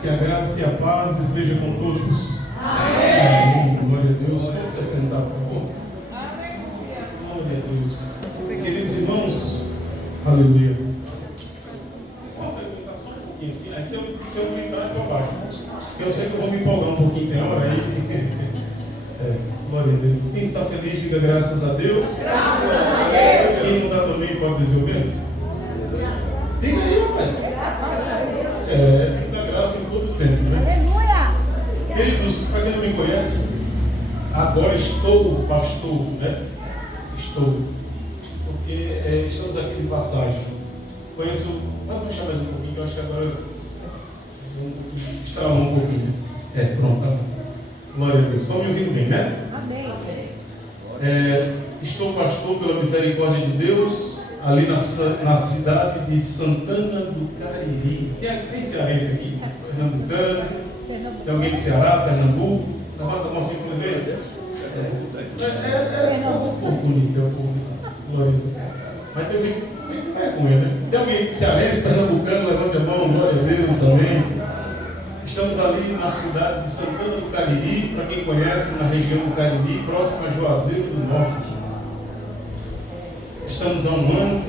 Que a graça e a paz esteja com todos. Amém. Glória a Deus. Pode se sentar, por favor. Glória a Deus. Queridos irmãos, aleluia. Vamos perguntar só um pouquinho assim. Aí se eu gritar, eu baixo. Eu sei que eu vou me empolgar um pouquinho, tem hora aí. Glória a Deus. Quem está feliz, diga graças a Deus. Graças a Deus. Quem não está também pode dizer o mesmo? Diga aí, rapaz. Dá graça em todo o tempo, né? Aleluia. Queridos, para quem não me conhece, agora estou pastor, né? Estou. Porque estamos aqui de passagem. Conheço. Pode deixar mais um pouquinho, que eu acho que agora vou estralar um pouquinho. Pronto, tá bom. Glória a Deus. Estão me ouvindo bem, né? Amém. Estou pastor pela misericórdia de Deus, ali na cidade de Santana do Cariri. Tem cearense aqui? Pernambucano? Tem alguém de Ceará, Pernambuco? Levanta a mão assim para ver. É um pouco bonito, é um pouco. Glória a Deus. Mas tem alguém com vergonha, né? Tem alguém cearense, pernambucano? Levanta a mão, glória a Deus, amém. Estamos ali na cidade de Santana do Cariri, para quem conhece, na região do Cariri, próximo a Juazeiro do Norte. Estamos há um ano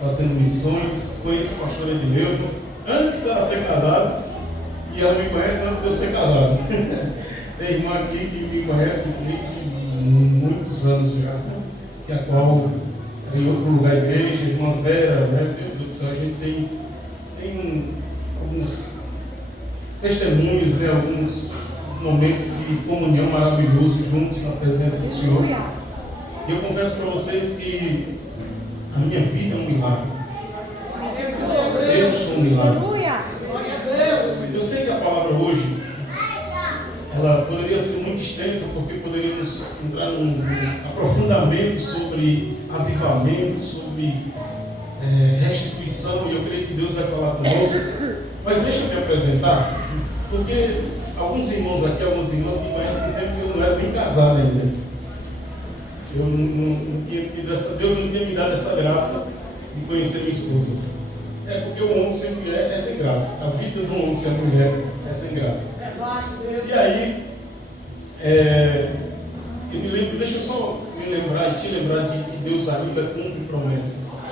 fazendo missões. Conheço a pastora Edileuza antes dela ser casada, e ela me conhece antes de eu ser casado. Tem irmã aqui que me conhece desde muitos anos já, que a qual em outro lugar da igreja, irmã Vera, né? Meu Deus do céu, a gente tem alguns testemunhos, né? Alguns momentos de comunhão maravilhoso juntos na presença do Senhor. E eu confesso para vocês que a minha vida é um milagre. Eu sou um milagre. Eu sei que a palavra hoje ela poderia ser muito extensa, porque poderíamos entrar num aprofundamento sobre avivamento, sobre restituição, e eu creio que Deus vai falar conosco. Mas deixa eu me apresentar, porque alguns irmãos aqui, alguns irmãos me conhecem de tempo que eu não era bem casado ainda. Eu não tinha tido Deus não tinha me dado essa graça de conhecer minha esposa. Porque o homem sem mulher é sem graça. A vida do homem sem mulher é sem graça. E aí, eu me lembro, deixa eu só me lembrar e te lembrar de que Deus ainda cumpre promessas.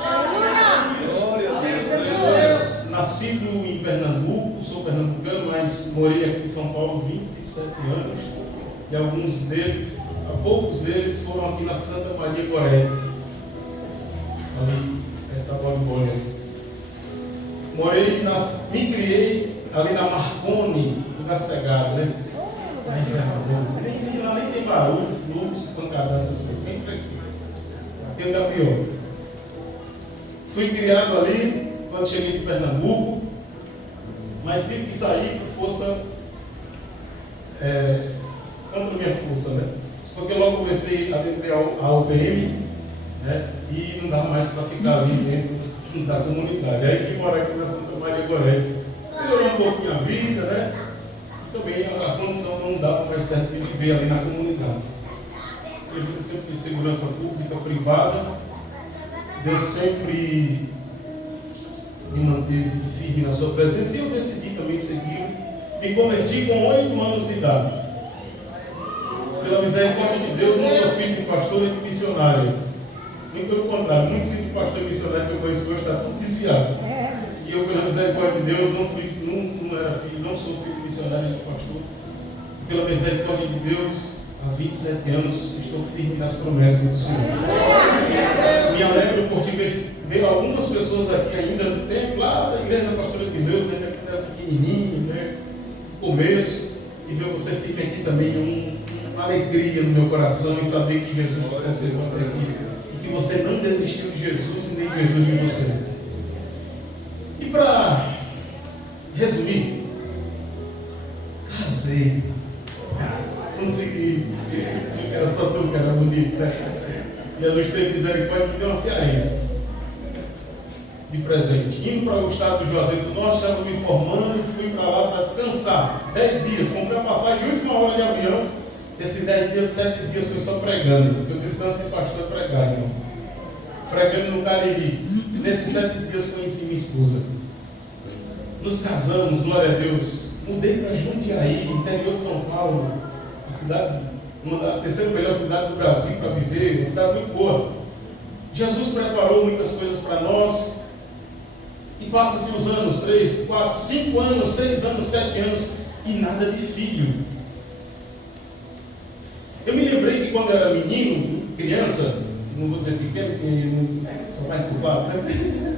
Nascido em Pernambuco, sou pernambucano, mas morei aqui em São Paulo 27 anos. E poucos deles foram aqui na Santa Maria Gorete, ali perto da Bolívia. Me criei ali na Marconi, no Cacegado, né? Mas nem tem barulho, fluxo, pancadão, essas coisas. Vem pra aqui. Tem o Gabriel. Fui criado ali quando cheguei de Pernambuco, mas tive que sair por força, contra minha força, né? Porque logo comecei a adentrei a UPM, né? E não dava mais para ficar ali dentro da comunidade. Aí fui morar aqui na Santa Maria Gorete. Melhorou um pouquinho a vida, né? E também a condição não dava mais certo de viver ali na comunidade. Eu sempre fiz segurança pública, privada. Deus sempre me manteve firme na sua presença e eu decidi também seguir. Me converti com 8 anos de idade. Pela misericórdia de Deus, não sou filho de pastor nem de missionário. Nem pelo contrário, muitos filhos de pastor e missionário que eu conheço hoje está tudo desviado. E eu, pela misericórdia de Deus, não sou filho de missionário nem de pastor. Pela misericórdia de Deus, há 27 anos estou firme nas promessas do Senhor. Me alegro por te ver algumas pessoas aqui ainda no tempo, lá da igreja da pastora de Deus, ainda que era pequenininho, né? No começo, e ver você firme aqui também uma alegria no meu coração em saber que Jesus te conservou até aqui e que você não desistiu de Jesus e nem Jesus de você. E para resumir, casei, consegui, era só tu que era bonito, né? Jesus teve misericórdia e me deu uma cearense de presente. Indo para o estado do Juazeiro do Norte, estava me formando e fui para lá para descansar. 10 dias, comprei a passagem de última hora de avião. Esses 10 dias, 7 dias fui só pregando. Eu descanso de pastor pregar, irmão. Pregando no Cariri. Nesses 7 dias conheci minha esposa. Nos casamos, glória a Deus, Mudei para Jundiaí, interior de São Paulo, a terceira melhor cidade do Brasil para viver, uma cidade muito boa. Jesus preparou muitas coisas para nós, e passa-se os anos, 3, 4, 5 anos, 6 anos, 7 anos, e nada de filho. Eu me lembrei que quando eu era menino, criança, não vou dizer pequeno, porque só vai culpado, né?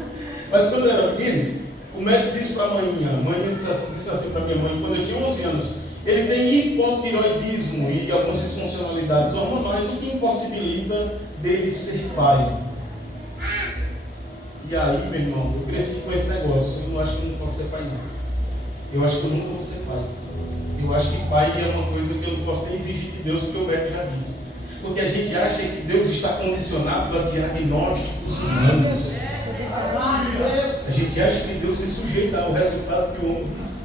Mas quando eu era menino, o médico disse para a mãe disse assim para minha mãe, quando eu tinha 11 anos, ele tem hipotiroidismo e algumas disfuncionalidades hormonais, o que impossibilita dele ser pai. E aí, meu irmão, eu cresci com esse negócio. Eu não acho que eu não posso ser pai, não. Eu acho que eu nunca vou ser pai. Eu acho que pai é uma coisa que eu não posso nem exigir de Deus, porque o médico já disse. Porque a gente acha que Deus está condicionado a diagnósticos humanos. A gente acha que Deus se sujeita ao resultado que o homem diz.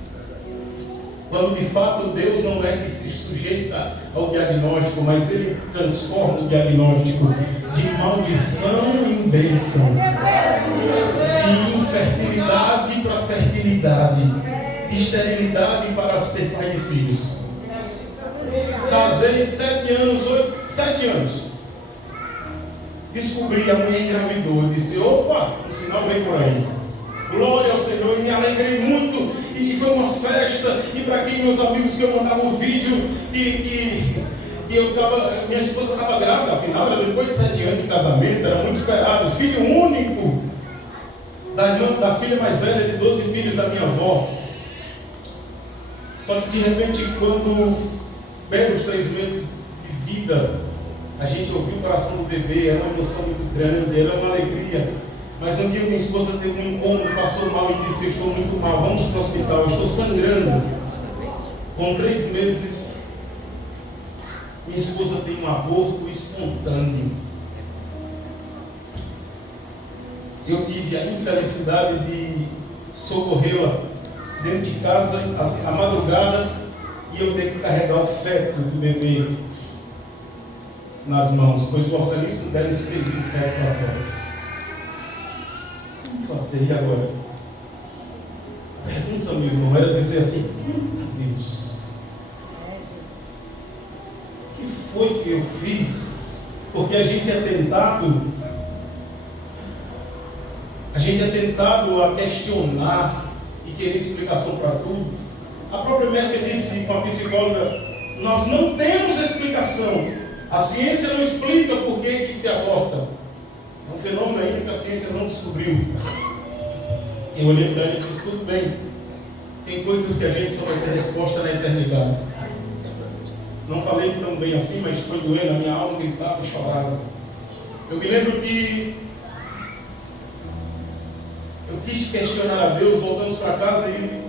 Quando de fato Deus não é que se sujeita ao diagnóstico, mas Ele transforma o diagnóstico de maldição em bênção, de infertilidade para fertilidade, de esterilidade para ser pai de filhos. Casei 7 anos. Descobri, a mulher engravidou. Disse, opa, o sinal veio por aí. Glória ao Senhor, e me alegrei muito. E foi uma festa. E para quem meus amigos que eu mandava um vídeo minha esposa estava grávida, afinal, era depois de 7 anos de casamento, era muito esperado. Filho único da filha mais velha de 12 filhos da minha avó. Só que de repente, quando pega os 3 meses de vida, a gente ouviu o coração do bebê, era uma emoção muito grande, era uma alegria. Mas um dia minha esposa teve um incômodo, passou mal e disse, eu estou muito mal, vamos para o hospital, eu estou sangrando. Com 3 meses, minha esposa tem um aborto espontâneo. Eu tive a infelicidade de socorrê-la dentro de casa, à madrugada, e eu ter que carregar o feto do bebê nas mãos, pois o organismo dela expeliu o feto para fora. O que fazer? E agora? Pergunta, meu irmão, era dizer assim, Deus, o que foi que eu fiz? Porque a gente é tentado a questionar e querer explicação para tudo. A própria médica disse com a psicóloga, nós não temos explicação. A ciência não explica por que se aborta. É um fenômeno ainda que a ciência não descobriu. Eu olhei para ele e disse, tudo bem. Tem coisas que a gente só vai ter resposta na eternidade. Não falei tão bem assim, mas foi doendo a minha alma, gritava e chorava. Eu me lembro que eu quis questionar a Deus, voltamos para casa e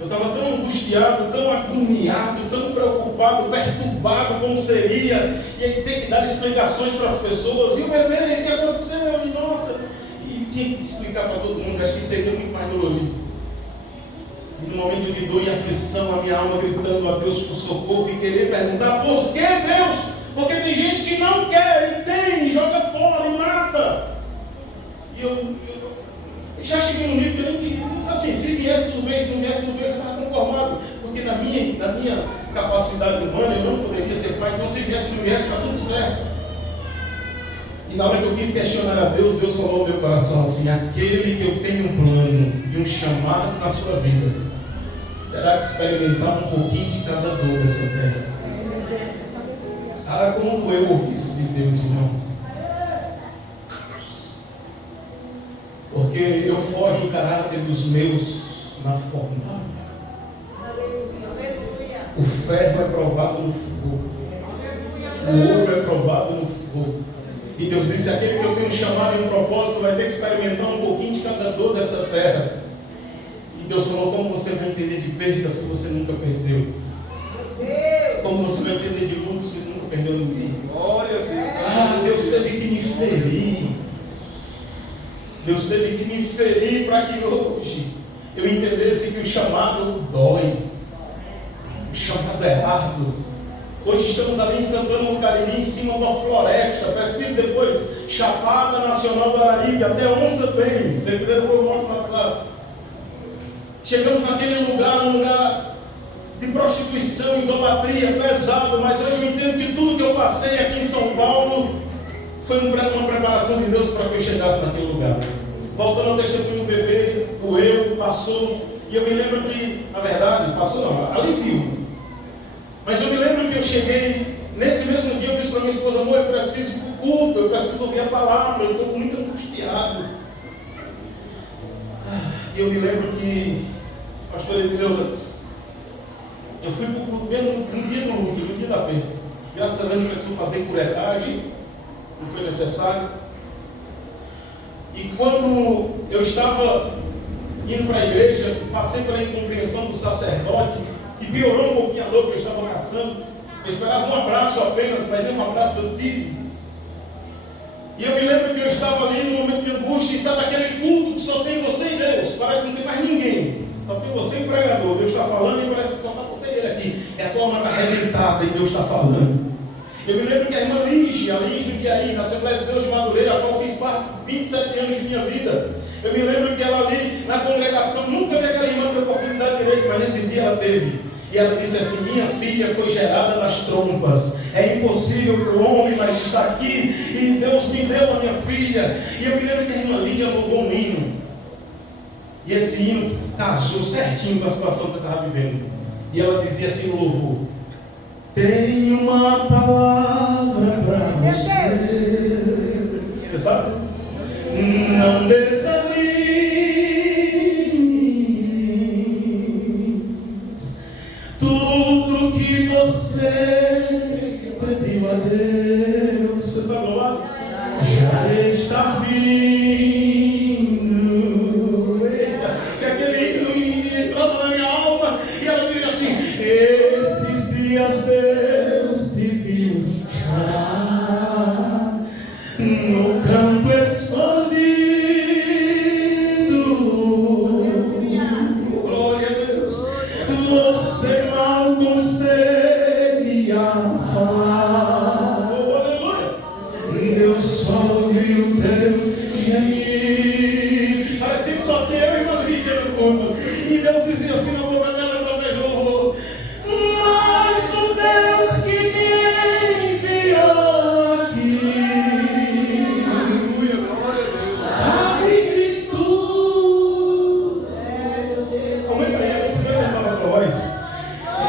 eu estava tão angustiado, tão agoniado, tão preocupado, perturbado como seria, e aí ter que dar explicações para as pessoas, e o bebê, o que aconteceu? E nossa, e tinha que explicar para todo mundo, acho que seria muito mais dolorido. E no momento de dor e aflição, a minha alma gritando a Deus por socorro e querer perguntar, por que Deus? Porque tem gente que não quer, e tem, e joga fora, e mata. E eu já cheguei no nível que eu nem queria, assim, se viesse tudo bem, se não viesse tudo bem, eu estava conformado, porque na minha capacidade humana eu não poderia ser pai, então se viesse ou não viesse, está tudo certo. E na hora que eu quis questionar a Deus, Deus falou no meu coração assim, aquele que eu tenho um plano e um chamado na sua vida, terá que experimentar um pouquinho de cada dor dessa terra. Cara, como doeu ouvir isso de Deus, irmão. Porque eu forjo o caráter dos meus na fornalha. O ferro é provado no fogo. O ouro é provado no fogo. E Deus disse, aquele que eu tenho chamado em um propósito vai ter que experimentar um pouquinho de cada dor dessa terra. E Deus falou, como você vai entender de perda se você nunca perdeu? Como você vai entender de luto se nunca perdeu ninguém? Glória a Deus. Ah, Deus teve que me ferir. Deus teve que me ferir para que hoje eu entendesse que o chamado dói. O chamado é árduo. Hoje estamos ali em Santana do Cariri, em cima de uma floresta. Pesquise depois, Chapada Nacional do Araripe, até onça tem. Se você quiser, depois eu mostro no WhatsApp. Chegamos naquele lugar, um lugar de prostituição, idolatria, pesado, mas hoje eu entendo que tudo que eu passei aqui em São Paulo foi uma preparação de Deus para que eu chegasse naquele lugar. Voltando ao testemunho do bebê, doeu, passou, e eu me lembro que, na verdade, passou não, aliviou. Mas eu me lembro que eu cheguei, nesse mesmo dia eu disse para minha esposa: amor, eu preciso ir para o culto, eu preciso ouvir a palavra, eu estou muito angustiado. E eu me lembro que a pastora Edileuza, eu fui para o culto mesmo no dia do luto, no dia da perda. Graças a Deus começou a fazer curetagem, não foi necessário. E quando eu estava indo para a igreja, passei pela incompreensão do sacerdote, e piorou um pouquinho a dor que eu estava passando. Eu esperava um abraço apenas, mas nem um abraço eu tive. E eu me lembro que eu estava ali num momento de angústia, e sabe aquele culto que só tem você e Deus, parece que não tem mais ninguém, só tem você e o pregador. Deus está falando e parece que só está você e ele aqui. É a tua alma arrebentada e Deus está falando. Eu me lembro que a irmã Lígia, ali em Jundiaí, na Assembleia de Deus de Madureira, a qual fiz parte 27 anos de minha vida, eu me lembro que ela ali na congregação, nunca vi aquela irmã ter oportunidade direito, mas nesse dia ela teve. E ela disse assim: minha filha foi gerada nas trompas, é impossível para o homem, mas está aqui, e Deus me deu a minha filha. E eu me lembro que a irmã Lídia louvou um hino, e esse hino casou certinho com a situação que eu estava vivendo. E ela dizia assim no louvor: tenho uma palavra para você. Você sabe? Não desanime, tudo que você pediu a Deus, você sabe lá? Já está vindo. Eita, que aquele hino entrou na minha alma, e ela diz assim: esses dias Deus te viu chorar no canto escondido. Glória a Deus. Você mal conseguia falar. Oh, aleluia. Deus só ouviu teu gemir. Parecia que só tinha eu e irmã Lídia no culto. E Deus dizia assim na boca dela através do louvor: mas o Deus que me enviou aqui sabe de tudo. Aumenta aí, você vai sentar a tua voz.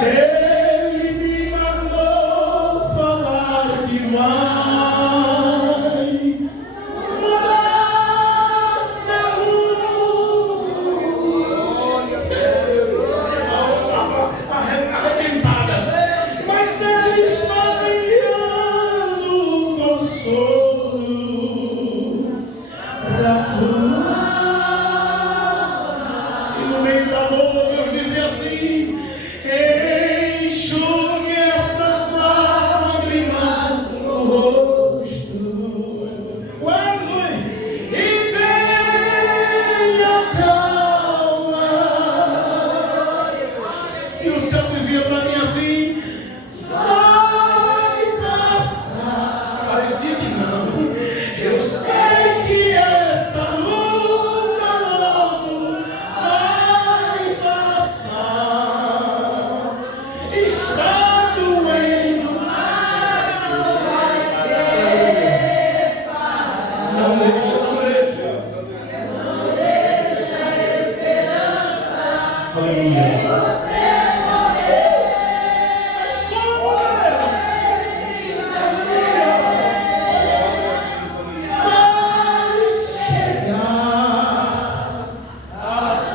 Ele me mandou falar que vai mudar seu rumo. Arrebentada, mas ele está enviando consolo para tua. E no meio da dor Deus dizia assim: enxugue essas lágrimas do rosto, Wesley, e tenha calma. E o céu dizia para mim assim: vai passar. Parecia que não. Eu sei que essa luta logo vai passar. Está doendo, mas não vai parar. Não deixa, não deixa. Não deixa a esperança. Aleluia. Mas como Deus? Vai chegar a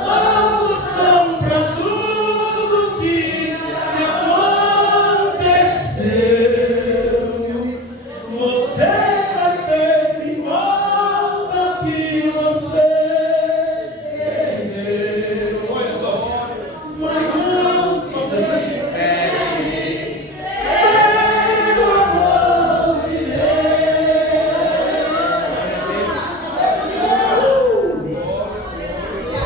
solução para tudo que te aconteceu. Você vai ter de volta o que você perdeu. Olha só. Mas não, posso descer? Meu amor de Deus.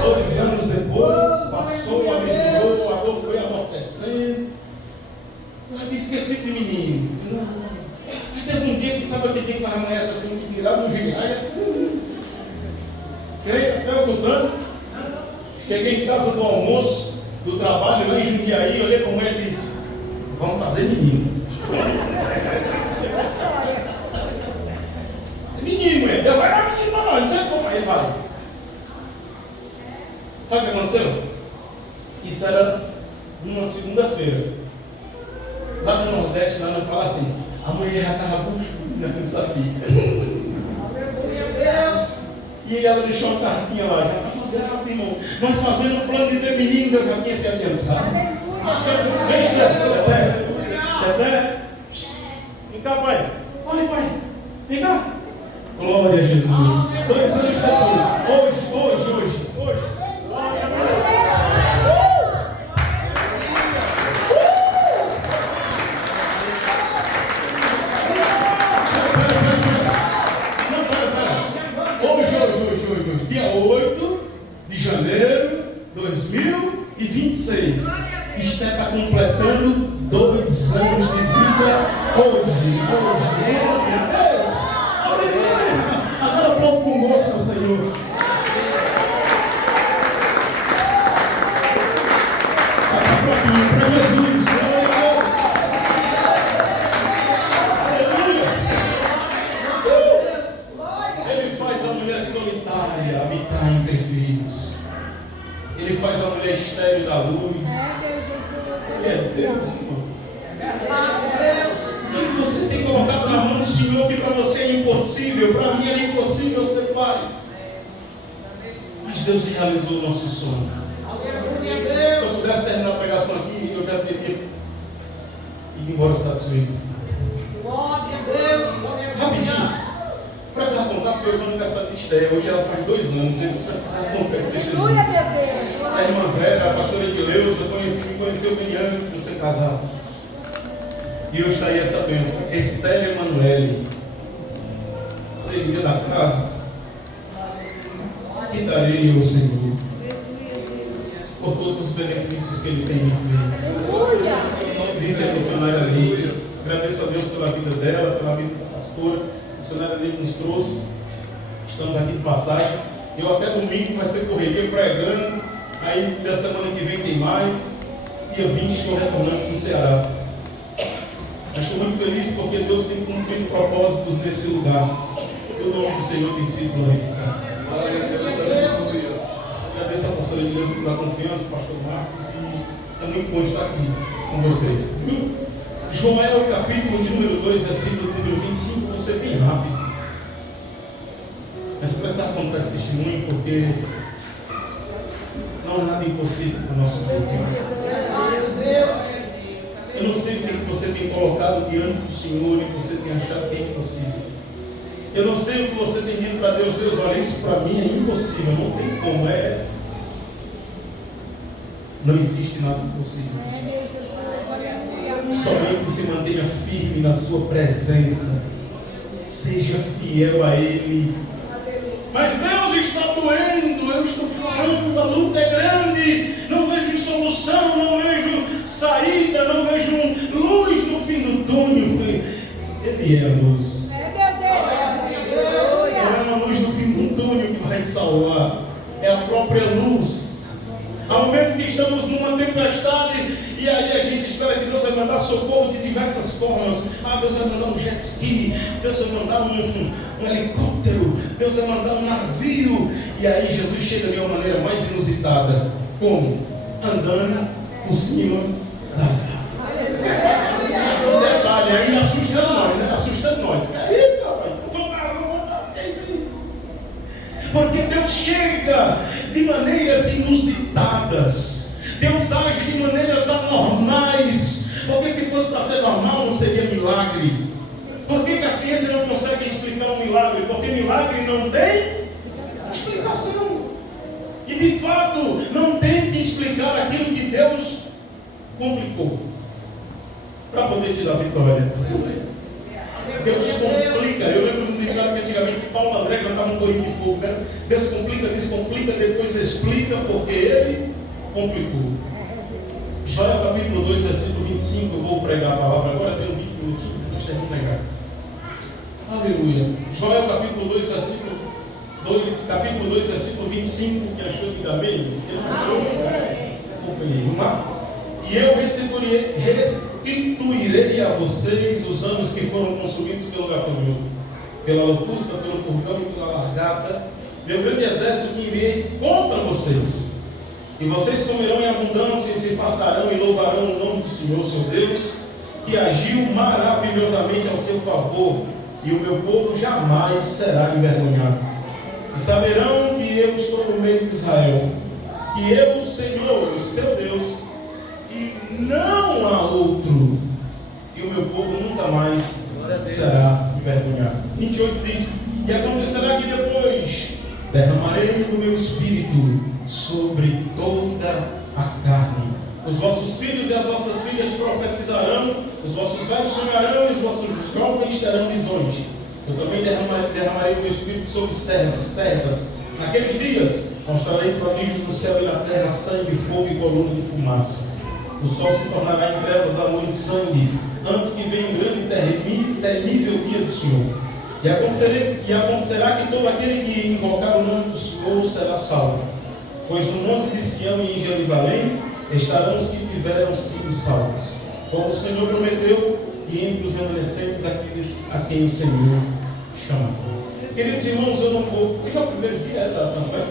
2 anos depois, passou, aliviou, a dor foi amortecendo. Eu havia esquecido de menino. Mas teve um dia que, sabe aquele dia que nós amanhece assim, muito virado no giraia? Creio até o tutano. Cheguei em casa do almoço, do trabalho lá em Jundiaí, eu olhei para a mulher e disse: vamos fazer menino. Menino, mulher, Deus vai dar menino, não sei como ele vai. Sabe o que aconteceu? Isso era numa segunda-feira. Lá no Nordeste, lá não fala assim, a mulher já estava buchuda, não sabia. E ela deixou uma cartinha lá, já estava grávida, irmão. Nós fazendo um plano de ter menino, Deus já tinha se adiantado. Vem, Xé, Dedé. Vem cá, pai. Corre, pai. Vem cá. Glória a Jesus. 2 anos depois. Hoje. Glória a Deus. Hoje, dia 8 de janeiro de 2026. Esther está completando 2 anos de vida hoje. Glória a Deus. Aleluia. Agora povo com gosto ao Senhor. Para Jesus. Glória a Deus. Ele faz a mulher solitária habitar entre filhos. Ele faz a mulher estéril da luz. É Deus, irmão. O que você tem colocado na mão do Senhor que para você é impossível? Para mim era impossível ser pai. Mas Deus realizou o nosso sonho. Se eu pudesse terminar a pregação aqui, eu já teria ido embora satisfeito. Rapidinho. Precisava contar porque eu vou nessa Esther. Hoje ela faz 2 anos. Eu precisava contar esse testemunho. A irmã Vera, a pastora Edileuza, me conheceu bem antes de ser casado. E hoje está aí essa bênção. Esther Emanuele. Alegria da casa. Que darei ao Senhor por todos os benefícios que Ele tem me feito. Disse a missionária Lídia. Agradeço a Deus pela vida dela, pela vida da pastora. A missionária Lídia nos trouxe. Estamos aqui de passagem. Eu até domingo vai ser correria pregando. Aí da semana que vem tem mais. Dia 20 estou retornando para o Ceará. Mas estou muito feliz porque Deus tem cumprido propósitos nesse lugar. E o nome do Senhor tem sido glorificado. Agradeço a pastora Edileuza pela confiança, o pastor Marcos, e é muito bom estar aqui com vocês. Joel, capítulo de número 2, versículo número 25, vou ser bem rápido. Mas precisar contar esse testemunho porque não há nada impossível para o nosso Deus. Eu não sei o que você tem colocado diante do Senhor e você tem achado que é impossível. Eu não sei o que você tem dito para Deus. Deus, olha, isso para mim é impossível, não tem como. Não existe nada impossível. Somente se mantenha firme na sua presença. Seja fiel a Ele. Mas Deus está doendo, eu estou chorando, a luta é grande, não vejo solução, não vejo saída, não vejo luz no fim do túnel. Ele é a luz. Não é uma luz no fim do túnel que vai te salvar, é a própria luz. Há momentos que estamos numa tempestade e aí a gente espera que Deus vai mandar socorro de diversas formas. Deus vai mandar um jet ski, Deus vai mandar um helicóptero, Deus vai mandar um navio. E aí Jesus chega de uma maneira mais inusitada. Como? Andando por cima das águas. Um detalhe, ainda assustando nós, né? Assustando nós. Isso, rapaz, não vou é isso aí. Porque Deus chega de maneiras inusitadas. Deus age de maneiras anormais. Porque se fosse para ser normal, não seria milagre. Por que a ciência não consegue explicar um milagre? Porque milagre não tem explicação. E de fato, não tente explicar aquilo que Deus complicou para poder te dar vitória. Deus complica. Eu lembro do ditado que antigamente Paulo André cantava um coelho de fogo, né? Deus complica, descomplica, depois explica, porque Ele complicou. Joel capítulo 2, versículo 25. Eu vou pregar a palavra agora, tenho 20 minutinhos, depois termino de pregar. Aleluia. Joel capítulo 2, versículo 25. Que achou que dá bem? Ele não achou? Vou acompanhei. Vamos lá? E eu restituirei a vocês os anos que foram consumidos pelo gafanhoto, pela locusta, pelo purgão e pela largata, meu grande exército que enviei contra vocês. E vocês comerão em abundância e se fartarão e louvarão o nome do Senhor, seu Deus, que agiu maravilhosamente ao seu favor, e o meu povo jamais será envergonhado. E saberão que eu estou no meio de Israel, que eu, Senhor, o seu Deus, e não há outro, e o meu povo nunca mais será envergonhado. 28 diz: e acontecerá que depois derramarei do meu espírito sobre toda a carne. Os vossos filhos e as vossas filhas profetizarão, os vossos velhos sonharão e os vossos jovens terão visões. Eu também derramarei o meu espírito sobre servas. Naqueles dias mostrarei prodígios no céu e na terra, sangue, fogo e coluna de fumaça. O sol se tornará em trevas, a lua em sangue, antes que venha um grande e temível dia do Senhor. E acontecerá que todo aquele que invocar o nome do Senhor será salvo. Pois no monte de Sião e em Jerusalém estarão os que tiveram sido salvos, como o Senhor prometeu, e entre os remanescentes aqueles a quem o Senhor chama. Queridos irmãos, eu não vou. Hoje é o primeiro dia da campanha.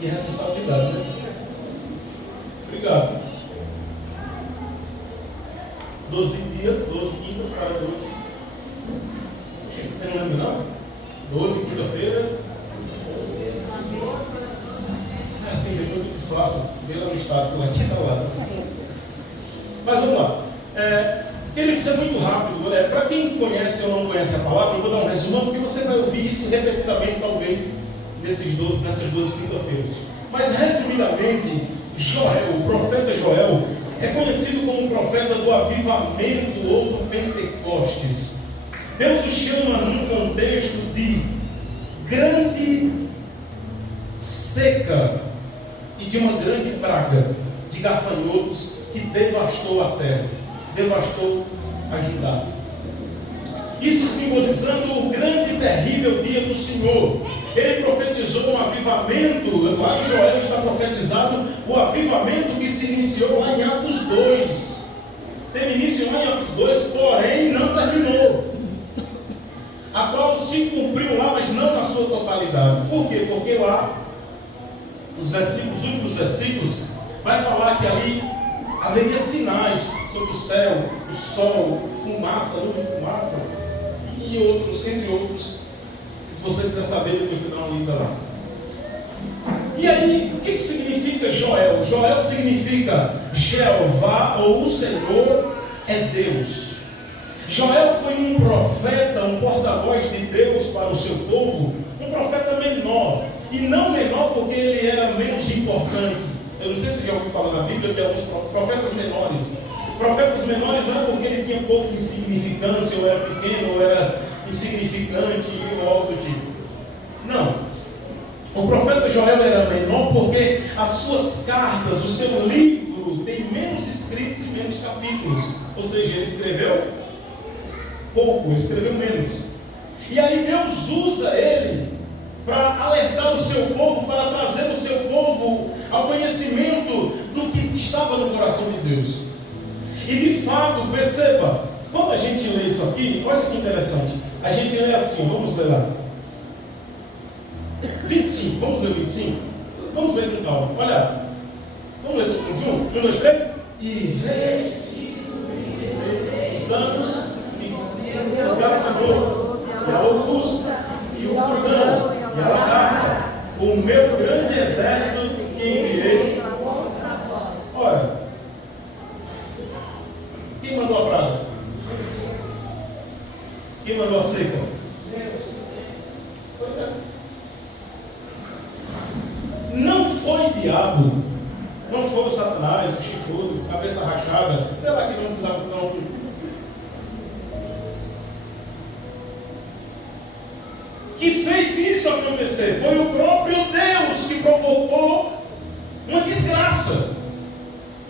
E responsabilidade, né? Obrigado. 12 dias, 12 quintas para 12. Você não lembra, não? 12 quinta-feiras. Assim, depois do disfarça, vê lá no status, lá quinta lá. Mas vamos lá. Querido, isso é muito rápido. Para quem conhece ou não conhece a palavra, eu vou dar um resumão, porque você vai ouvir isso repetidamente, talvez, nessas 12 quinta-feiras. Mas, resumidamente, Joel, o profeta Joel, é conhecido como o profeta do avivamento ou do Pentecostes. Deus o chama num contexto de grande seca e de uma grande praga de gafanhotos que devastou a terra, devastou a Judá. Isso simbolizando o grande e terrível dia do Senhor. Ele profetizou um avivamento, lá em Joel está profetizado o avivamento que se iniciou lá em Atos 2. Teve início lá em Atos 2, porém não terminou. A qual se cumpriu lá, mas não na sua totalidade. Por quê? Porque lá, os últimos versículos, vai falar que ali haveria sinais sobre o céu, o sol, fumaça, nuvem de fumaça, e outros, entre outros. Se você quiser saber, depois você dá uma lida lá. E aí, o que significa Joel? Joel significa Jeová, ou o Senhor é Deus. Joel foi um profeta, um porta-voz de Deus para o seu povo, um profeta menor, e não menor porque ele era menos importante. Eu não sei se já ouviu falar na Bíblia de alguns profetas menores. Profetas menores não é porque ele tinha pouca insignificância, ou era pequeno, ou era insignificante, ou algo do tipo. Não. O profeta Joel era menor porque as suas cartas, o seu livro, tem menos escritos e menos capítulos. Ou seja, ele escreveu pouco, ele escreveu menos. E aí Deus usa ele para alertar o seu povo, para trazer o seu povo ao conhecimento do que estava no coração de Deus. E de fato, perceba, quando a gente lê isso aqui, olha que interessante. A gente lê assim, vamos ler lá. 25, vamos ler 25? Vamos ler com calma, olha. Vamos ler todo mundo junto? 1, 2, 3. E os anos e o gafanhoto, e a locusta, e o purgão, e a lagarta, o meu grande exército que enviei. Ora, quem mandou a praga? Quem mandou a seca? Pois é. Não foi diabo, não foi o Satanás, o chifrudo, cabeça rachada, sei lá que não se dá para o campo. Que fez isso acontecer? Foi o próprio Deus que provocou uma desgraça,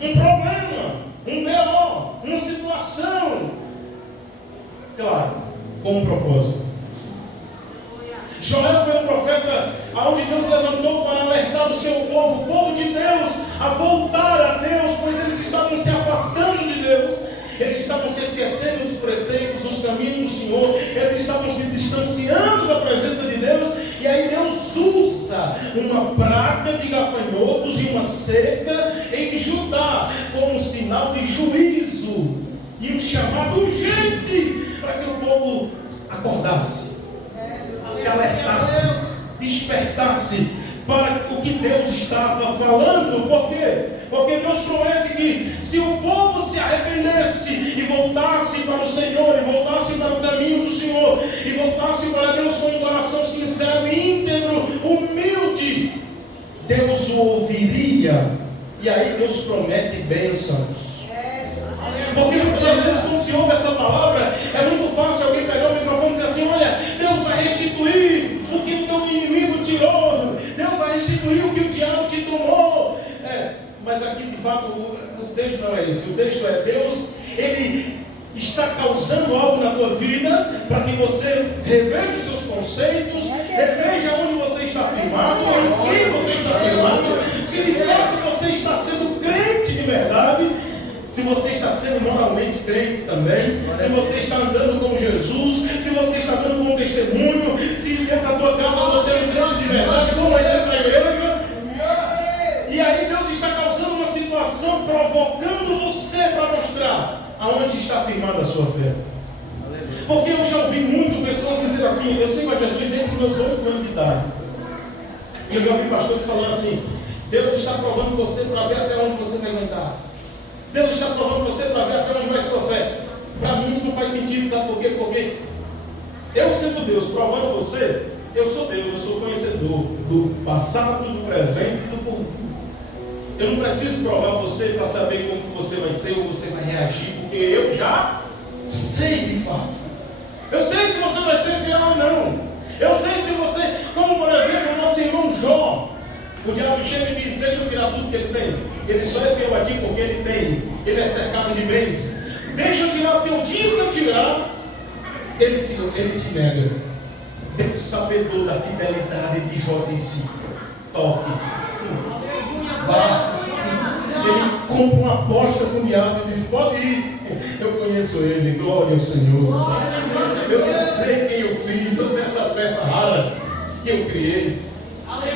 um problema, um B.O., uma situação. Claro, com um propósito. Joel foi um profeta onde Deus levantou para alertar o seu povo, o povo de Deus, a voltar a Deus, pois eles estavam se afastando de Deus, eles estavam se esquecendo dos preceitos, dos caminhos do Senhor, eles estavam se distanciando da presença de Deus, e aí Deus usa uma praga de gafanhotos e uma seca em Judá, como um sinal de juízo, e um chamado urgente, para que o povo acordasse, se alertasse, despertasse para o que Deus estava falando. Por quê? Porque Deus promete que se o povo se arrependesse e voltasse para o Senhor, e voltasse para o caminho do Senhor, e voltasse para Deus com um coração sincero, íntegro, humilde, Deus o ouviria. E aí Deus promete bênçãos. Porque muitas vezes, quando se ouve essa palavra, é muito fácil alguém pegar o microfone e dizer assim: olha, Deus vai restituir o que o teu inimigo tirou, Deus vai restituir o que o diabo te tomou. Mas aqui de fato o texto não é esse. O texto é: Deus, Ele está causando algo na tua vida, para que você reveja os seus conceitos, reveja onde você está firmado, em quem você está firmado, se de fato você está sendo crente de verdade, se você está sendo moralmente crente também, se você está andando com Jesus, se você está dando bom testemunho, se dentro da tua casa você é um crente de verdade, como é dentro da igreja. E aí Deus está causando uma situação, provocando você para mostrar aonde está firmada a sua fé. Porque eu já ouvi muito pessoas dizer assim: eu sigo a Jesus desde os meus 8 anos de idade. E eu já ouvi pastores falando assim: Deus está provando você para ver até onde você vai aguentar. Deus está provando você para ver até onde vai sua fé. Para mim isso não faz sentido, sabe por quê? Porque eu sendo Deus provando você, eu sou Deus, eu sou conhecedor do passado, do presente e do futuro. Eu não preciso provar você para saber como você vai ser ou você vai reagir, porque eu já sei de fato. Eu sei se você vai ser fiel ou não. Eu sei se você, como por exemplo o nosso irmão Jó, o diabo chega e diz: deixa eu tirar tudo que ele tem. Ele só é fiel a ti porque ele tem. Ele é cercado de bens. Deixa eu tirar, porque o dia que eu tirar, ele te nega. Deus, sabedor da fidelidade de Jó, disse: toque. Vá. Ele compra uma aposta com o diabo e diz: pode ir. Eu conheço ele, glória ao Senhor. Eu sei quem eu fiz, eu sei essa peça rara que eu criei.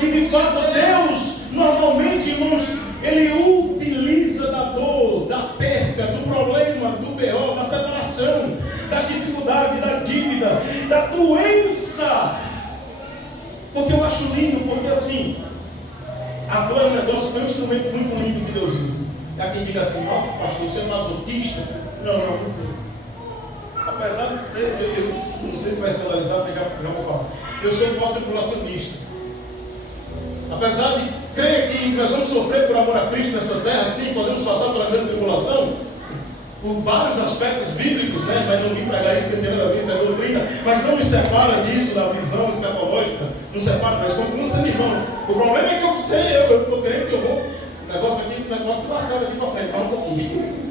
E de fato Deus, normalmente, irmãos, Ele utiliza da dor, da perca, do problema, do BO, da separação, da dificuldade, da dívida, da doença. Porque eu acho lindo, porque assim, a dor é um negócio, é um instrumento muito lindo que Deus usa. Há quem diga assim: nossa, pastor, você é masoquista? Não sei. Apesar de ser, eu não sei se vai escandalizar, mas já vou falar. Eu sou pós-tribulacionista. Apesar de crer que nós vamos sofrer por amor a Cristo nessa terra, sim, podemos passar pela grande tribulação, por vários aspectos bíblicos, né? Mas não vim pregar isso primeiro, isso é doutrina, mas não me separa disso, da visão escatológica, não separa, mas continua sendo irmão. O problema é que eu sei, eu estou crendo que eu vou, o negócio aqui, o negócio se lascar daqui para frente, vai um pouquinho.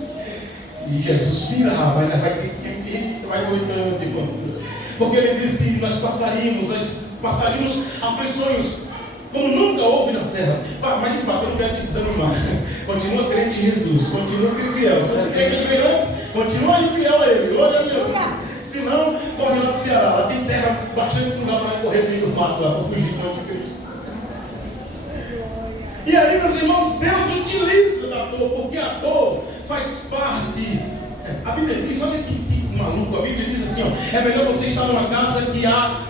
E Jesus vira, vai doidando de quando. Porque ele diz que nós passaríamos aflições como nunca houve na terra. Mas de fato eu não quero te desanimar. Continua crente em Jesus, continua fiel. Se você quer que ele veio antes, continua aí fiel a ele, glória a Deus. Se não, corre lá para o Ceará, lá tem terra bastante lugar para correr no meio do mato lá, para fugir do anticristo. E aí, meus irmãos, Deus utiliza da dor, porque a dor faz parte. A Bíblia diz, olha que maluco, a Bíblia diz assim: ó, é melhor você estar numa casa que há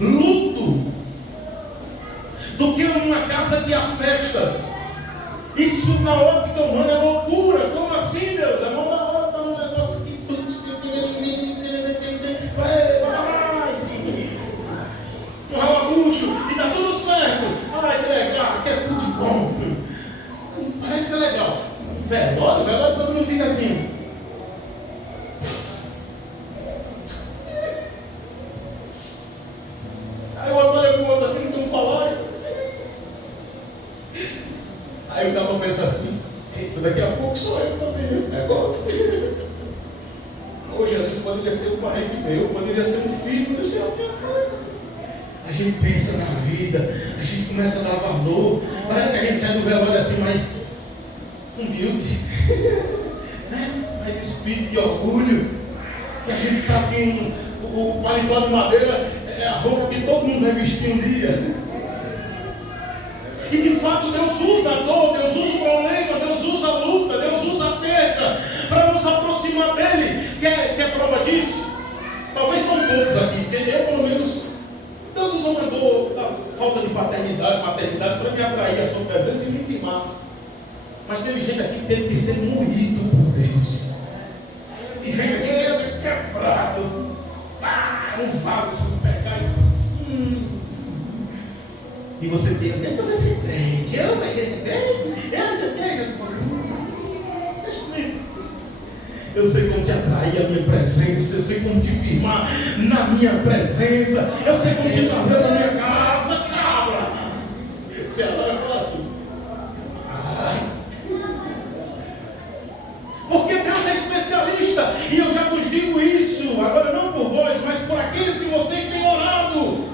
luto do que numa casa que há festas. Isso na ótica humana é loucura. Como assim, Deus? É mão na hora, tá um negócio aqui, um ralabucho, e tá tudo certo. Ai, que legal, que é tudo bom. Parece ser legal. Velório, todo mundo fica assim. Aí o outro olha pro outro assim, não estão falando. Aí o cara pensa assim: daqui a pouco sou eu também nesse negócio. Ou Jesus poderia ser um parente meu, poderia ser um filho, poderia ser alguém. A gente pensa na vida, a gente começa a dar valor. Parece que a gente gente sai do velório assim, mais humilde, né? Mais espírito de orgulho, que a gente sabe que o paletó de madeira é a roupa que todo mundo vai vestir um dia. E de fato Deus usa a dor, Deus usa o problema, Deus usa a luta, Deus usa a perda para nos aproximar dele. Quer prova disso? Talvez não todos aqui, eu pelo menos. Deus usou uma dor da falta de paternidade para me atrair a sua presença e me firmar. Mas teve gente aqui que teve que ser moído por Deus. Tem gente aqui que quer ser quebrado. Um vaso assim, pegar e você tem até todo esse crente. Eu peguei crente, eu já tenho. Eu sei como te atrair a minha presença, eu sei como te firmar na minha presença, eu sei como te trazer na minha casa, cabra. Você agora vai falar assim. Porque Deus é especialista, e eu já vos digo isso, agora não por vós, mas por aqueles que vocês têm orado.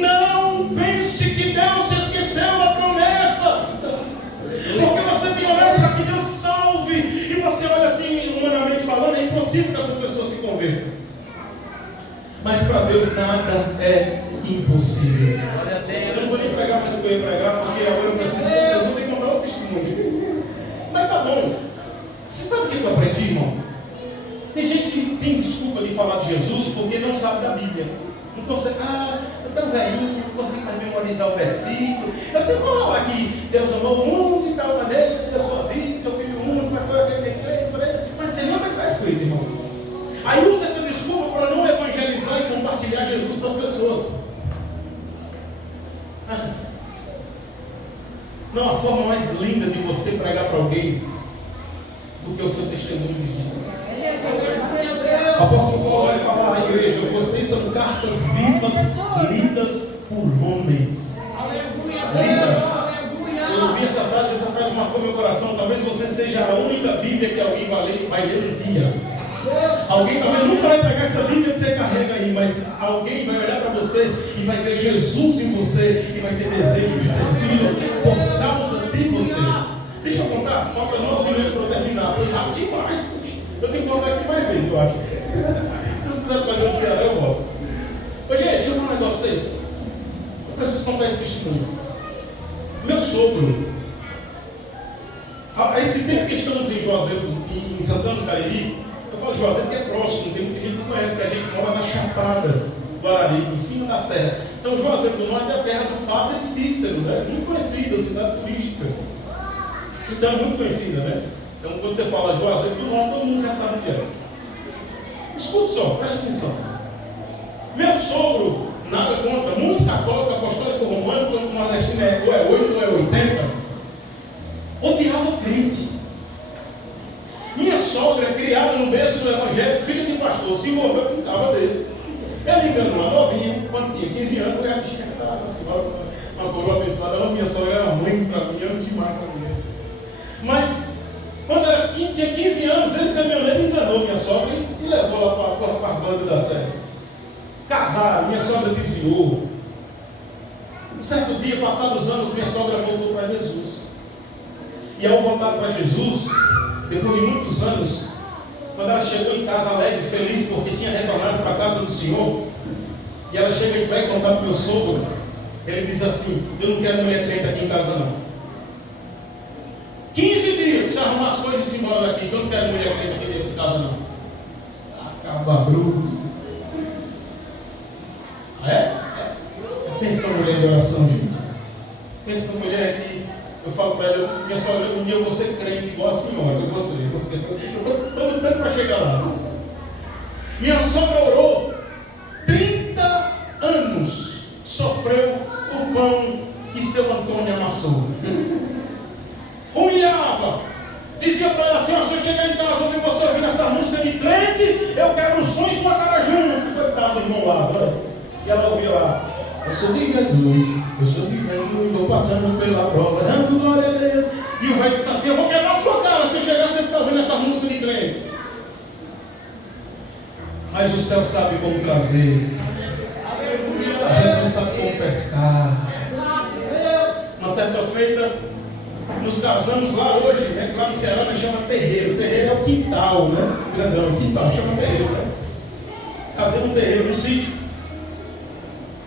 Não pense que Deus se esqueceu da promessa, porque você tem orado para que Deus salve, e você olha assim, humanamente falando, é impossível que essa pessoa se converta. Mas para Deus nada é impossível. Eu não vou nem pregar mais o que eu ia pregar, porque agora eu vou ter que contar outro testemunho. Mas tá bom. Você sabe o que eu aprendi, irmão? Tem gente que tem desculpa de falar de Jesus porque não sabe da Bíblia. Não consegue, eu estou velhinho, não consigo mais memorizar o versículo. Eu sei falar lá que Deus amou o mundo e tal maneira, deu sua vida, seu filho único, mas você lembra que está escrito, irmão? Aí usa essa desculpa para não evangelizar e compartilhar Jesus para as pessoas. Não há forma mais linda de você pregar para alguém do que o seu testemunho de vida. O apóstolo Paulo vai falar à igreja: vocês são cartas vivas lidas por homens. Lidas. Eu ouvi essa frase marcou meu coração. Talvez você seja a única Bíblia que alguém vai ler um dia. Alguém talvez nunca vai pegar essa Bíblia que você carrega aí, mas alguém vai olhar para você e vai ver Jesus em você e vai ter desejo de servi-lo por causa de você. Deixa eu contar, falta 9 minutos para eu terminar. Foi rápido demais. Eu tenho que voltar aqui mais vezes, eu acho. Se você quiser fazer um Ceará, eu volto. Ô, gente, deixa eu falar um negócio para vocês. Eu preciso contar esse testemunho. Meu sogro, a esse tempo que estamos em Juazeiro, em Santana do Cariri, eu falo Juazeiro que é próximo, tem muita gente que conhece, que a gente mora na Chapada do Araripe, em cima da serra. Então, Juazeiro do Norte é a terra do Padre Cícero, né? Muito conhecida, cidade turística. Então, é muito conhecida, né? Então, quando você fala Juazeiro do Norte, todo mundo já sabe o que é. Escute só, preste atenção. Meu sogro, nada contra, muito católico, apostólico, romano, como nordestino ou é 8 ou é 80, odiava o crente. Minha sogra, criada no berço evangélico, filha de pastor, se envolveu com um cara desse. Ela enganou uma novinha, quando tinha 15 anos, a bichinha estava assim, uma coroa abençoada. Minha sogra era mãe para mim, eu demais para mim. Mas, quando tinha 15 anos, ele caminhoneiro enganou minha sogra e levou lá para a banda da serra. Casaram, minha sogra desviou. Um certo dia, passados os anos, minha sogra voltou para Jesus. E ao voltar para Jesus, depois de muitos anos, quando ela chegou em casa alegre, feliz, porque tinha retornado para a casa do Senhor, e ela chega e vai contar para o meu sogro, ele diz assim: eu não quero mulher crente aqui em casa não. 15 dias para você arrumar as coisas e se embora daqui, eu não quero mulher crente aqui dentro de casa não. Acaba bruto. Pensa na mulher de oração, gente. Pensa na mulher que eu falo para ela: minha sogra, um dia eu vou ser crente igual a senhora. Eu estou lutando para chegar lá. Minha sogra orou 30 anos, sofreu o pão que seu Antônio amassou. Humilhava. Dizia para ela assim: se eu chegar em casa e você ouvir essa música de crente, eu quero o som e sua cara junto. Coitado do irmão Lázaro. E ela ouvia lá: eu sou de Jesus, estou passando pela prova, dando glória a Deus. E o velho disse assim: eu vou quebrar a sua cara se eu chegar e você ficar ouvindo essa música de crente. Mas o céu sabe como trazer. Jesus sabe como pescar. Uma certa feita, nos casamos lá hoje, né? Lá no Ceará nós chama terreiro. Terreiro é o quintal, né? Grandão, quintal, chama terreiro, né? Casei no terreiro, no sítio.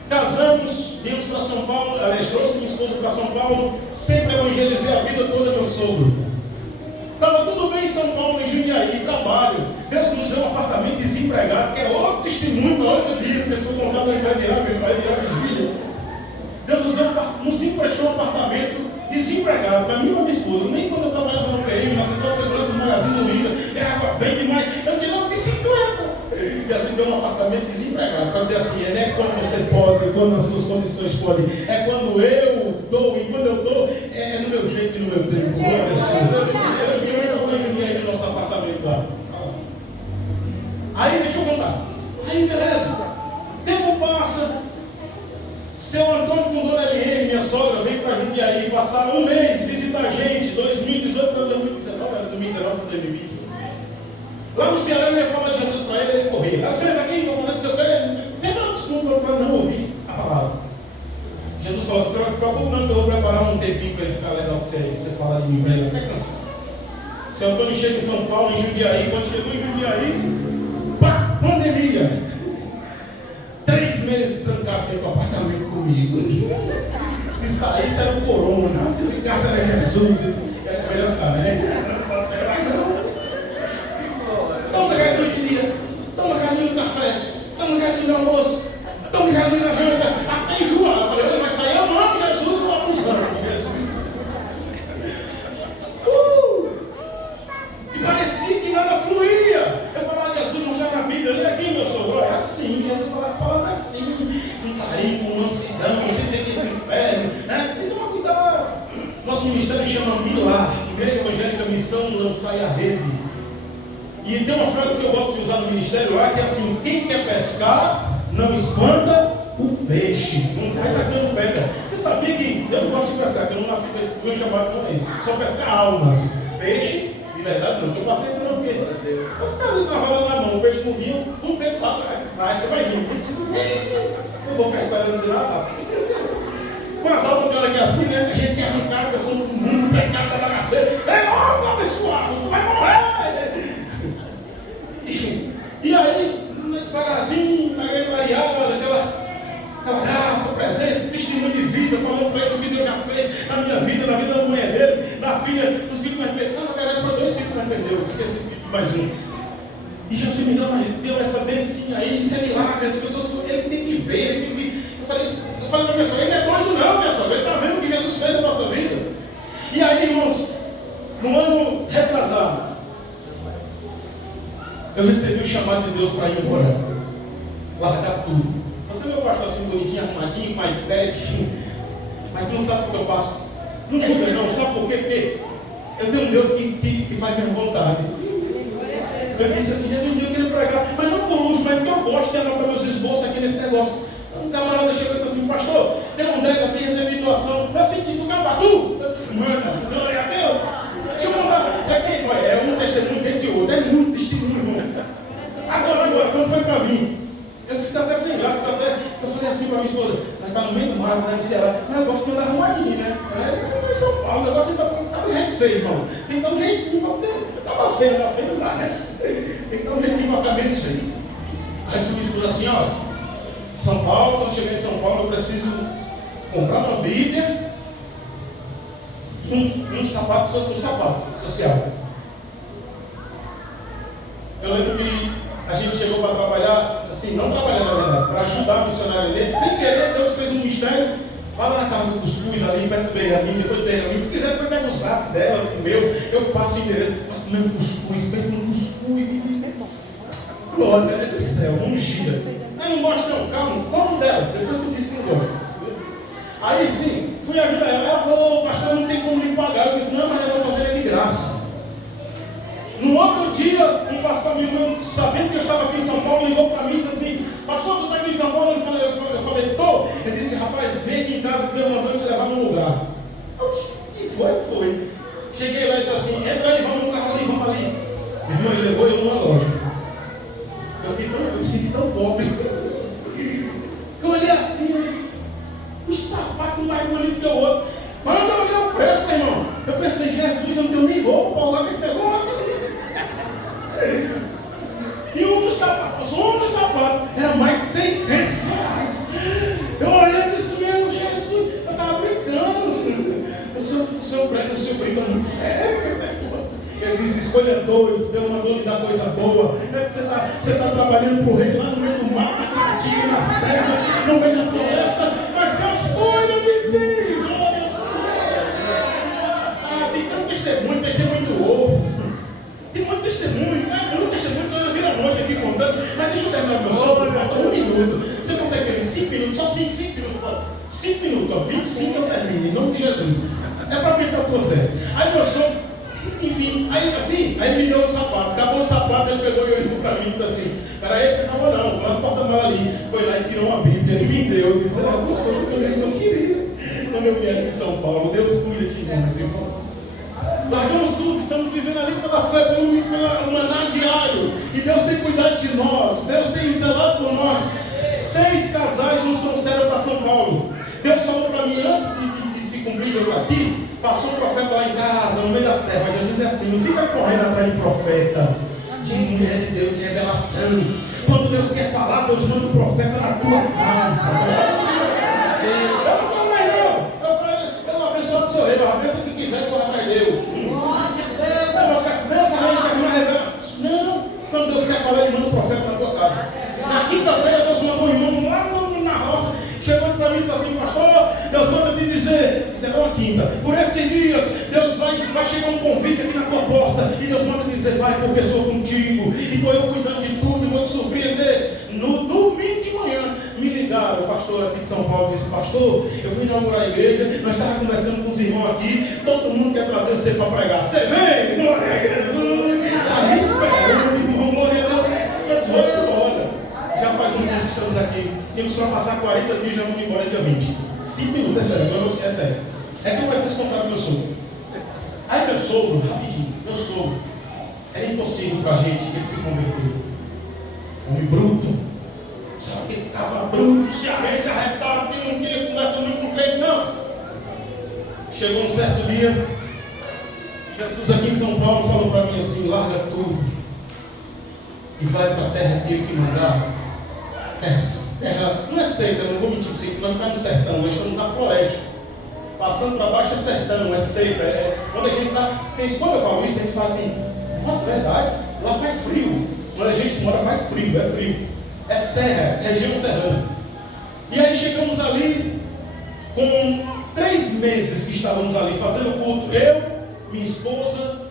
Casamos, viemos para São Paulo, aliás, trouxe minha esposa para São Paulo, sempre evangelizei a vida toda meu sogro. Estava tudo bem em São Paulo, em Jundiaí, trabalho. Deus nos deu um apartamento desempregado, que é outro testemunho para outro dia, a pessoa contar, vai virar vigília. Deus nos emprestou um apartamento desempregado, para mim e para minha esposa. Nem quando eu trabalhava no PM, na Central de Segurança do Magazine Luiza, era bem demais, eu tinha uma bicicleta. E a gente deu um apartamento desempregado, para dizer assim, não é quando você pode, quando as suas condições podem, é quando eu dou, e quando eu dou, é no meu jeito e no meu tempo. Glória a Deus. Deus me lembra quando eu joguei aí no nosso apartamento lá. Aí, deixa eu contar. Aí, beleza. Tempo passa. Seu Antônio com Dona Eliane, minha sogra, veio para Jundiaí, passaram um mês, visitar a gente, 2018 para 2019, era 2019 para 2020. Lá no Ceará eu ia falar de Jesus para ele corria. Vocês aqui vão falar de seu pai, sempre uma desculpa para não ouvir a palavra. Jesus falou assim: não se preocupe não, que eu vou preparar um tempinho para ele ficar legal para você falar de mim, para ele até cansar. Seu Antônio chega em São Paulo, em Jundiaí, quando chegou em Jundiaí, pá, pandemia. 3 meses trancado dentro do apartamento comigo. Se saísse era o corona, se ficasse era Jesus. É melhor ficar, né? Não pode ser mais não. Toma gasolina de dia, toma gasolina no café, toma gasolina no almoço, toma gasolina na janta, até enjoar. Eu falei, vai sair eu amo Jesus ou abusando de Jesus. E parecia que nada fluía. Eu falava, Jesus, mostrar na Bíblia, olha aqui, meu sogro, é assim, Jesus falava assim, com carinho, com mansidão, você tem que ir para o inferno, né? Tem que tomar cuidado. Nosso ministério chama Milar, Igreja Evangélica Missão Lançar a Rede. E tem uma frase que eu gosto de usar no ministério lá, que é assim: quem quer pescar, não espanta o peixe. Não vai tacando pedra. Você sabia que eu não gosto de pescar, que eu não nasci com esse meu chamado não é esse. Só pescar almas. Peixe, de verdade não. Eu passei isso não, porque eu ficava ali com a vara na mão, o peixe não vinha, um tempo lá, vai, você vai vir. Eu vou ficar esperando assim lá. Mas a outra hora que é assim, né? A gente quer arrancar a pessoa do mundo, do pecado da bagaceira. É logo, abençoado, tu vai morrer. E aí, devagarzinho, aquela graça, presença, testemunho de vida, falando para ele o que Deus já fez na minha vida, na vida da mulher dele, na filha, dos filhos mais perdeu. Não, na verdade, foi 2 filhos mais perdeu, esqueci de mais um. E Jesus me deu essa benção aí, isso é milagre, as pessoas, ele tem que ver, ele tem que. Eu falei para a minha sogra, ele não é doido não, minha sogra, ele está vendo o que Jesus fez na nossa vida. E aí, irmãos, no ano retrasado, eu recebi o chamado de Deus para ir embora, largar tudo. Você meu pastor assim bonitinho, arrumadinho, com iPad, mas tu não sabe o que eu passo. Não julga não, sabe por quê? Porque eu tenho um Deus que faz minha vontade. Eu disse assim, Jesus, um dia eu queria pregar, mas não por luxo, mas porque eu gosto de anotar meus esboços aqui nesse negócio. Um camarada chegou e disse assim, pastor, tem um 10 aqui, recebi doação. Eu senti do capatu. Eu disse, mano, glória a Deus. Deixa eu contar, é um testemunho dentro de outro, é muito testemunho, irmão. Agora, quando foi para mim, eu fico até sem graça, eu falei assim para minha esposa, nós está no meio do mato, né, no Ceará, mas eu gosto de andar arrumadinho, né? Eu estou em São Paulo, eu gosto de estar bem feio, irmão. Tem que dar um jeitinho, eu estava feio, não dá, né? Tem que dar um jeitinho para ficar menos feio. Aí eu minha esposa assim, ó, São Paulo, quando chegar em São Paulo, eu preciso comprar uma Bíblia, um sapato social. Eu lembro que a gente chegou para trabalhar, assim, não trabalhar na verdade, para ajudar a missionária dele. Sem querer, Deus fez um mistério. Vai lá na casa do Cuscuz, ali perto do Benjamin, depois do Benjamin. Se quiser, depois pega o zap dela, o meu, eu passo o endereço. Vai comer um cuscuz, pega um cuscuz. Glória do céu, ungida. Aí não gosta não, calma, como dela, depois tu disse que não gosta. Aí sim, fui ajudar ela. Ela falou, pastor, não tem como me pagar. Eu disse, não, mas eu vou fazer ele de graça. No outro dia, um pastor amigo meu, sabendo que eu estava aqui em São Paulo, ligou para mim e disse assim, pastor, tu está aqui em São Paulo? Eu falei, estou. Ele disse, rapaz, vem aqui em casa que eu mandou te levar num lugar. E foi. Cheguei lá e disse assim, entra aí, vamos no carro ali, vamos ali. Meu irmão, ele levou eu numa loja. Eu me senti tão pobre. Eu olhei assim, os sapatos mais bonitos que o outro. Quando o seu brinco é muito sério com esse negócio. Ele disse, escolha dois, Deus mandou lhe dar coisa boa. Você está trabalhando para o rei lá no meio do mar, na serra, no meio da floresta, mas Deus cuida de ti. Glória a Deus. Tem tanto testemunho do ovo. Tem muito testemunho que eu viro a noite aqui contando, mas deixa eu terminar meu sono, falta 1 minuto. Você consegue ver 5 minutos, só 5 minutos. 5 minutos, ó, 25 eu termino, em nome de Jesus. É para aumentar a tua fé. Aí meu sogro, enfim, aí ele me deu o sapato, acabou o sapato, ele pegou e olhou para mim e disse assim, peraí, não acabou não, lá no porta-malas ali, foi lá e tirou uma Bíblia, ele me deu, disse, era duas coisas que eu disse que eu queria. Quando eu viesse em São Paulo, Deus cuida de nós, irmão. Largamos tudo, estamos vivendo ali pela fé, pelo maná diário, e Deus tem cuidado de nós, Deus tem zelado por nós. 6 casais nos trouxeram para São Paulo. Deus falou para mim, antes de se cumprir eu aqui, passou o profeta lá em casa, no meio da serra. Jesus é assim, não fica correndo atrás de profeta, de mulher de Deus, de revelação. Quando Deus quer falar, Deus manda o profeta na tua casa. Eu não falo mais não. Eu falei, eu abençoado o seu rei, a bênção que quiser, corre atrás dele. Não, quando Deus quer falar, ele manda o profeta na tua casa. Na quinta-feira, Deus mandou um irmão lá na roça, chegou para mim e disse assim, pastor, Deus manda te dizer, isso é uma quinta, por esses dias, Deus vai chegar um convite aqui na tua porta, e Deus manda te dizer, vai, porque sou contigo, e estou eu cuidando de tudo, e vou te surpreender. No domingo de manhã, me ligaram, o pastor aqui de São Paulo disse, pastor, eu fui inaugurar a igreja, nós estávamos conversando com os irmãos aqui, todo mundo quer trazer você para pregar. Você vem? Glória a Jesus! A esperando, irmão, glória a Deus. Mas vamos embora. Já faz um dia que estamos aqui. Temos para passar 40 dias e já vamos embora dia 20. 5 minutos, é sério, é sério. É que eu preciso contar para meu sogro. Aí meu sogro, rapidinho, meu sogro, era impossível para a gente que ele se converteu. Homem bruto. Sabe que estava bruto, se arretado, que não queria conversar muito com ele, não. Chegou um certo dia, Jesus aqui em São Paulo falou para mim assim, larga tudo e vai para a terra que eu te mandar. Terra, não é seita, não vou mentir para você, nós não estamos no sertão, nós estamos na floresta. Passando para baixo é sertão, é seita. Quando a gente está. Quando eu falo isso, a gente fala assim, nossa, é verdade, lá faz frio. Quando a gente mora faz frio, é frio. É serra, região serrana. E aí chegamos ali, com 3 meses que estávamos ali fazendo culto, eu, minha esposa,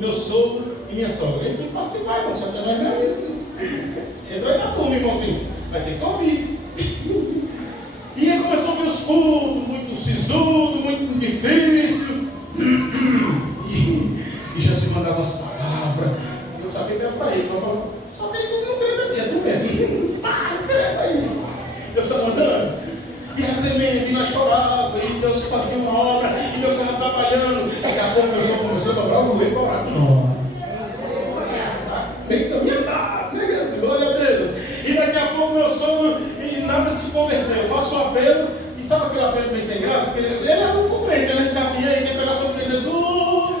meu sogro e minha sogra. Ele tem que participar, irmão, só que não é meu. Entrou aí na turma, irmãozinho, vai ter que ouvir. E aí começou a ver os cultos, muito sisudo, muito difícil. E Jesus mandava umas palavras. Eu sabia que era para ele, mas eu falava, só que tu não crê aqui, é tu mesmo. Certo aí. Deus está mandando. E era tremendo, e nós chorávamos, e Deus fazia uma obra, e Deus estava trabalhando. Daqui a pouco começou a dobrar o joelho para orar. Não. Tem que caminhar, né, Jesus? Glória a Deus. E daqui a pouco meu sogro, e nada de se converter. Eu faço o apelo, e sabe aquele apelo meio sem graça? Porque ele é um compreende, ele fica assim, aí, quer pegar sobre Jesus.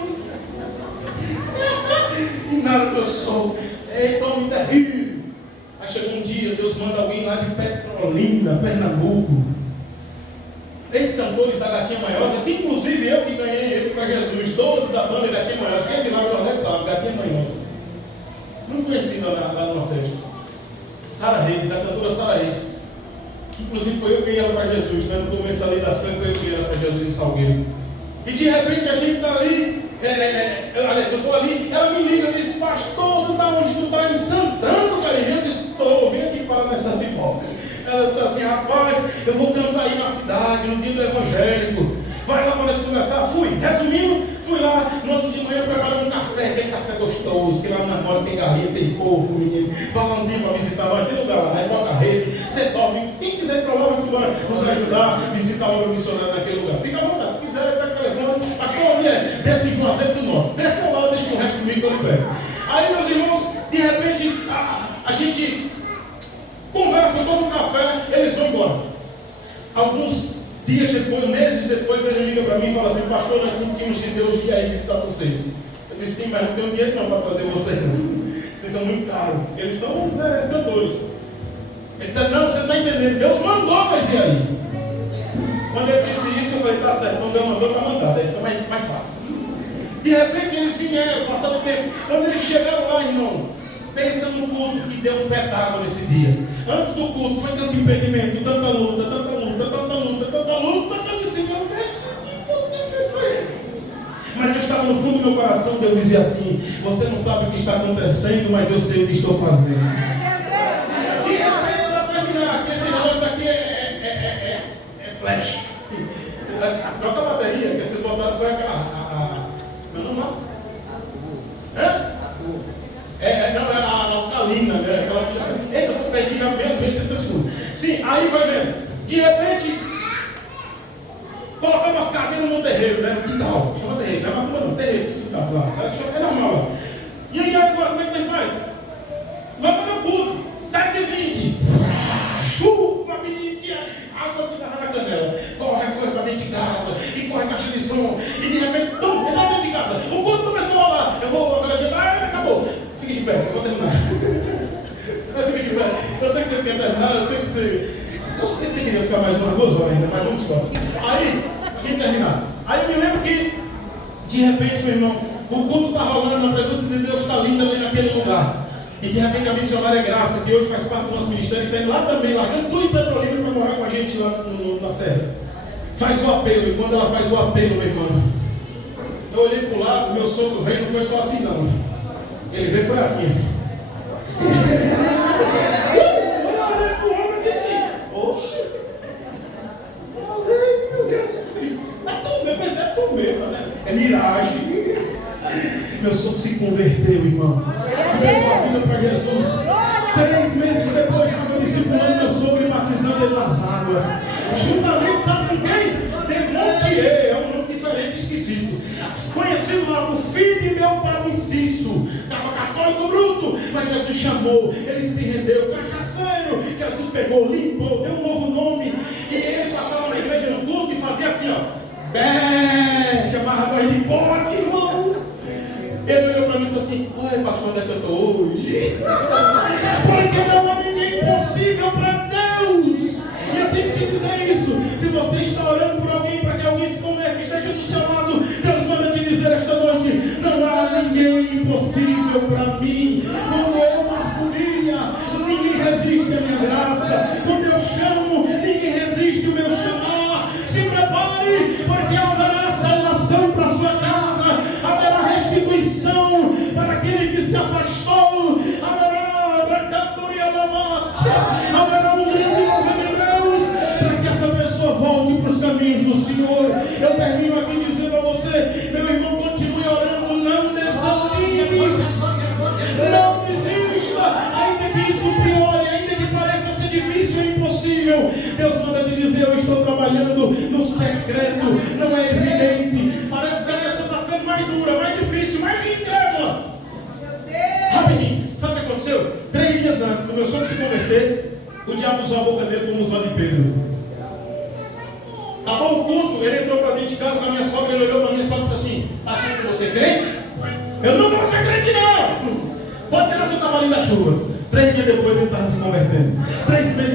E nada que eu sou. Eita, homem terrível. Aí chegou um dia, Deus manda alguém lá de Petrolina, Pernambuco. Ex-cantores da Gatinha Manhosa, que inclusive eu que ganhei eles para Jesus, 12 da banda Gatinha Manhosa. Quem é de lá do Nordeste sabe, Gatinha Manhosa. Não conheci lá no Nordeste. Sara Reis, a cantora Sara Reis. Inclusive foi eu que ganhei ela para Jesus. Né? No começo ali da fé foi eu que ganhei ela para Jesus em Salgueiro. E de repente a gente está ali, aliás, eu estou ali, ela me liga e diz, pastor, tu está onde? Tu está em Santana do Cariri? Eu disse, estou, vem aqui para nessa pipoca. Ela disse assim, rapaz, eu vou cantar aí na cidade, no dia do evangélico. Vai lá para nós conversar. Fui, resumindo, fui lá, no outro dia de manhã preparando um café, aquele café gostoso, que lá na roda tem galinha, tem porco, menino. Vai lá um dia para visitar, vai ter lugar lá, né? Bota a rede, você dorme. Quem quiser ir para lá, vai embora nos ajudar, visitar o missionário naquele lugar. Fica à vontade, se quiser, pega o telefone. Pastor, mulher, desce em Juazeiro do Norte. Desce lá, deixa o resto comigo que eu não pego. Aí, meus irmãos, de repente, a gente conversa, toma um café, eles vão embora. Alguns dias depois, meses depois, ele liga para mim e fala assim, pastor, nós sentimos que Deus ia aí visitar vocês. Eu disse, sim, mas não tenho dinheiro não para trazer vocês não. Vocês são muito caros. Eles são cantores. Ele disse, não, você está entendendo, Deus mandou nós ir aí. Quando ele disse isso, eu falei, tá certo, quando Deus mandou, tá mandado, aí fica mais fácil. De repente eles vieram, passando o tempo. Quando eles chegaram lá, irmão, pensa no culto que deu um pé d'água nesse dia. Antes do culto foi tanto impedimento, tanta luta, tanta disciplina. Mas eu estava no fundo do meu coração, Deus dizia assim: você não sabe o que está acontecendo, mas eu sei o que estou fazendo. De repente, para terminar, esse relógio daqui é flash. Troca a bateria, que vocês botaram foi aquela. Meu nome não? Não, é a alcalina, né? Aquela que já. Eita, eu perdi já meio 30 segundos. Sim, aí vai vendo. De repente, colocamos as cadeiras no terreiro, né? No quintal. Chama terreiro, não é macumba não, terreiro, quintal lá. É normal lá. E aí agora, como é que ele faz? Vamos fazer o culto. 7h20. Chuva, menino, água que estava na canela. Corre, foi para dentro de casa. E corre caixa de som. E de repente, pum, entra dentro de casa. O culto começou a rolar. Eu vou agora adiantar. Acabou. Fique de pé, eu vou terminar. Fique de pé. Eu sei que você quer terminar, eu sei que você queria ficar mais nervoso ainda, mas vamos embora. Aí, a gente terminar. Aí eu me lembro que, de repente, meu irmão, o culto está rolando, a presença de Deus está linda ali naquele lugar. E de repente a missionária Graça, que hoje faz parte do nosso ministério, está indo lá também, largando tudo em Petrolina para morar com a gente lá na Serra. Faz o apelo, e quando ela faz o apelo, meu irmão, eu olhei para o lado, meu sogro veio, não foi só assim não. Ele veio, foi assim. É miragem. Meu sogro se converteu, irmão. Levou a vida para Jesus. 3 meses depois, estava discipulando meu sogro e batizando ele nas águas. Juntamente, sabe com quem? Demontier, é um nome diferente, esquisito. Conhecido lá por filho de meu pai Cisso. Estava católico bruto, mas Jesus chamou. Ele se rendeu. Cachaceiro. Jesus pegou, limpou, deu um novo nome. E ele passava na igreja no culto e fazia assim, ó. Chamava nós de bode, irmão. Ele olhou para mim e disse assim: olha, pastor, onde é que eu estou hoje? Porque não há ninguém impossível para Deus. E eu tenho que te dizer isso. Se você está orando por alguém para que alguém se converta, que esteja do seu lado, Deus manda te dizer esta noite: não há ninguém impossível para mim. Quando eu Marcurinha, ninguém resiste à minha graça. Quando eu chamo, ninguém resiste ao meu chamar. Se prepare, porque haverá salvação para a sua casa, haverá restituição para aquele que se afastou, haverá um grande mover de Deus para que essa pessoa volte para os caminhos do Senhor. Eu termino aqui dizendo a você, meu irmão, continue orando, não desanimes, não desista, ainda que isso piore, ainda que pareça ser difícil e impossível. Deus manda te dizer: eu estou trabalhando no secreto, não é evidente. Parece que a pessoa está ficando mais dura, mais difícil, mais incrédula. Rapidinho, sabe o que aconteceu? 3 dias antes do meu sogro se converter, o diabo usou a boca dele como usou a de Pedro. Acabou o culto, ele entrou para dentro de casa com a minha sogra, ele olhou para a minha sogra e disse assim: está achando que você é crente? Eu nunca vou ser crente não! Pode ter seu cavalinho da chuva. 3 dias depois ele estava se convertendo. 3 meses